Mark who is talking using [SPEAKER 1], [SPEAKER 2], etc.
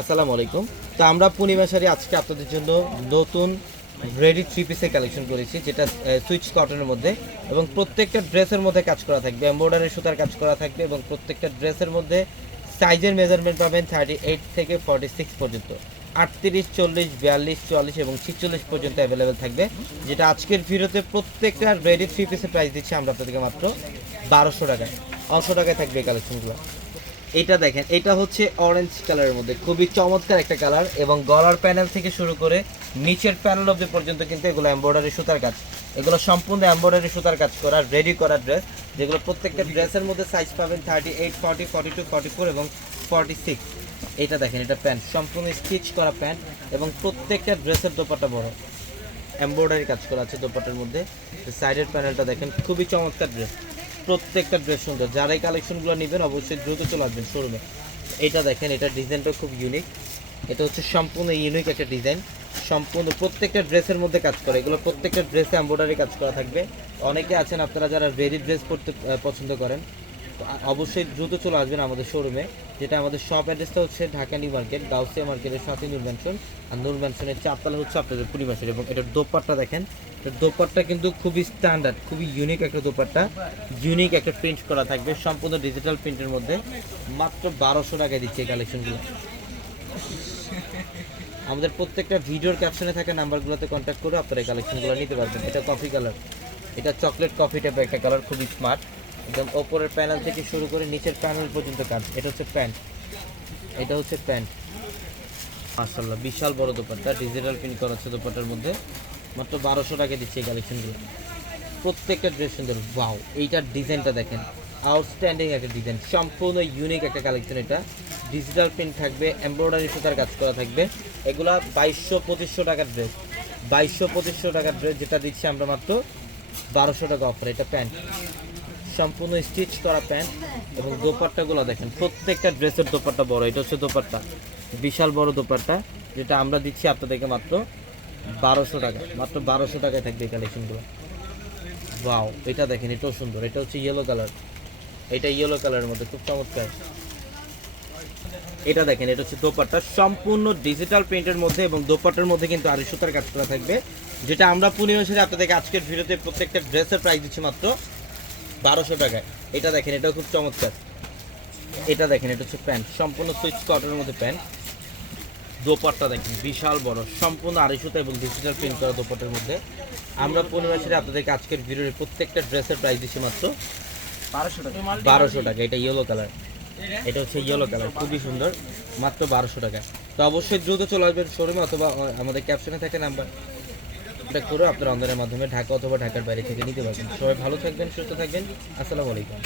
[SPEAKER 1] আসসালামু আলাইকুম। তো আমরা পূর্ণিমা শাড়ি আজকে আপনাদের জন্য নতুন রেডি থ্রি পিসের কালেকশন করেছি, যেটা সুইচ কটনের মধ্যে এবং প্রত্যেকটা ড্রেসের মধ্যে কাজ করা থাকবে এম্বয়ডারি সুতার কাজ করা থাকবে এবং প্রত্যেকটা ড্রেসের মধ্যে সাইজের মেজারমেন্ট পাবেন থার্টি এইট থেকে ফর্টি সিক্স পর্যন্ত। আটত্রিশ, চল্লিশ, বিয়াল্লিশ, চুয়াল্লিশ এবং ছিচল্লিশ পর্যন্ত অ্যাভেলেবেল থাকবে, যেটা আজকের ভিডিওতে প্রত্যেকটা রেডি থ্রি পিসের প্রাইস দিচ্ছি আমরা আপনাদেরকে মাত্র বারোশো টাকায়। নশো টাকায় থাকবে এই কালেকশনগুলো এটা দেখেন এটা হচ্ছে অরেঞ্জ কালারের মধ্যে। খুবই চমৎকার একটা কালার এবং গলার প্যানেল থেকে শুরু করে নিচের প্যানেল অবধি পর্যন্ত কিন্তু এগুলো এমব্রয়ডারি সুতার কাজ। এগুলো সম্পূর্ণ এমব্রয়ডারি সুতার কাজ করা রেডি করা ড্রেস যেগুলো প্রত্যেকটা ড্রেসের মধ্যে সাইজ পাবেন thirty eight forty forty two forty four এবং ফর্টি সিক্স এটা দেখেন এটা প্যান্ট সম্পূর্ণ স্টিচ করা প্যান্ট এবং প্রত্যেকটা ড্রেসের দোপাটা বড়। এমব্রয়ডারি কাজ করা আছে দোপাটার মধ্যে। সাইডের প্যানেলটা দেখেন খুবই চমৎকার ড্রেস প্রত্যেকটা ড্রেস সুন্দর। যারা এই কালেকশনগুলো নেবেন, অবশ্যই দ্রুত চলে আসবেন শোরুমে এটা দেখেন, এটা ডিজাইনটা খুব ইউনিক এটা হচ্ছে সম্পূর্ণ ইউনিক একটা ডিজাইন সম্পূর্ণ প্রত্যেকটা ড্রেসের মধ্যে কাজ করে। এগুলো প্রত্যেকটা ড্রেসে এমব্রয়ডারি কাজ করা থাকবে। অনেকে আছেন আপনারা যারা রেডি ড্রেস পরতে পছন্দ করেন। অবশ্যই দ্রুত চলে আসবেন আমাদের শোরুমে যেটা আমাদের শপ অ্যাড্রেসটা হচ্ছে ঢাকা নিউ মার্কেট, গাউসিয়া মার্কেটের সাথে নূর ম্যানশন আর নূর ম্যানশনের চারতলা হচ্ছে আপনাদের পরিবেশের এবং এটার দোপাট্টা দেখেন। এটার দোপাট্টা কিন্তু খুবই স্ট্যান্ডার্ড খুবই ইউনিক একটা দোপাট্টা। ইউনিক একটা প্রিন্ট করা থাকবে, সম্পূর্ণ ডিজিটাল প্রিন্টের মধ্যে। মাত্র বারোশো টাকায় দিচ্ছে এই কালেকশনগুলো আমাদের প্রত্যেকটা ভিডিওর ক্যাপশনে থাকা নাম্বারগুলোতে কন্ট্যাক্ট করে আপনারা এই কালেকশনগুলো নিতে পারবেন। এটা কফি কালার এটা চকলেট কফি টাইপের একটা কালার খুবই স্মার্ট একদম ওপরের প্যানেল থেকে শুরু করে নিচের প্যানেল পর্যন্ত কাজ। এটা হচ্ছে প্যান্ট। এটা হচ্ছে প্যান্ট। মার্শাল্লাহ বিশাল বড় দোপাট্টা। ডিজিটাল প্রিন্ট করা আছে দোপাট্টার মধ্যে। মাত্র বারোশো টাকা দিচ্ছে এই কালেকশনগুলো। প্রত্যেকটা ড্রেস সুন্দর। ওয়াও এইটার ডিজাইনটা দেখেন। আউটস্ট্যান্ডিং একটা ডিজাইন সম্পূর্ণ ইউনিক একটা কালেকশন এটা। ডিজিটাল প্রিন্ট থাকবে এমব্রয়ডারি সুতার কাজ করা থাকবে। এগুলা বাইশশো, পঁচিশশো টাকার ড্রেস বাইশশো, পঁচিশশো টাকার ড্রেস যেটা দিচ্ছি আমরা মাত্র বারোশো টাকা অফার এটা প্যান্ট। সম্পূর্ণ স্টিচ করা প্যান্ট এবং দোপাট্টাগুলো দেখেন, প্রত্যেকটা ড্রেসের দোপাট্টা বড়, এটা হচ্ছে দোপাট্টা, বিশাল বড় দোপাট্টা, যেটা আমরা দিচ্ছি আপনাদেরকে মাত্র বারোশো টাকা, মাত্র বারোশো টাকায় থাকবে এই কালেকশনগুলো ওয়াও এটা দেখেন, এটাও সুন্দর, এটা হচ্ছে ইয়েলো কালার এটা ইয়েলো কালারের মধ্যে, খুব চমৎকার। এটা দেখেন, এটা হচ্ছে দোপাট্টা, সম্পূর্ণ ডিজিটাল প্রিন্টের মধ্যে এবং দোপাট্টার মধ্যে কিন্তু আড়াই সুতার কাজ করা থাকবে, যেটা আমরা পূর্ণিমা সাথে আপনাদেরকে আজকের ভিডিওতে প্রত্যেকটা ড্রেসের প্রাইস দিচ্ছি মাত্র বারোশো টাকায়। এটা দেখেন এটাও খুব চমৎকার। এটা দেখেন এটা হচ্ছে প্যান্ট। সম্পূর্ণ সুইচ কটনের মধ্যে প্যান্ট। দোপাট্টা দেখেন বিশাল বড়। সম্পূর্ণ আড়াইশোটা এবং ডিজিটাল প্রিন্ট করা দোপাট্টার মধ্যে। আমরা পনেরো সালে আপনাদেরকে আজকের ভিডিওর প্রত্যেকটা ড্রেসের প্রাইস দিচ্ছি মাত্র
[SPEAKER 2] বারোশো টাকা।
[SPEAKER 1] বারোশো টাকা। এটা ইয়েলো কালার এটা হচ্ছে ইয়েলো কালার খুবই সুন্দর। মাত্র বারোশো টাকা তো অবশ্যই দ্রুত চলে আসবেন শোরুমে অথবা আমাদের ক্যাপশনে থাকে নাম্বার করে আপনার অনলাইনের মাধ্যমে ঢাকা অথবা ঢাকার বাইরে থেকে নিতে পারবেন। সবাই ভালো থাকবেন, সুস্থ থাকবেন। আসসালামু আলাইকুম।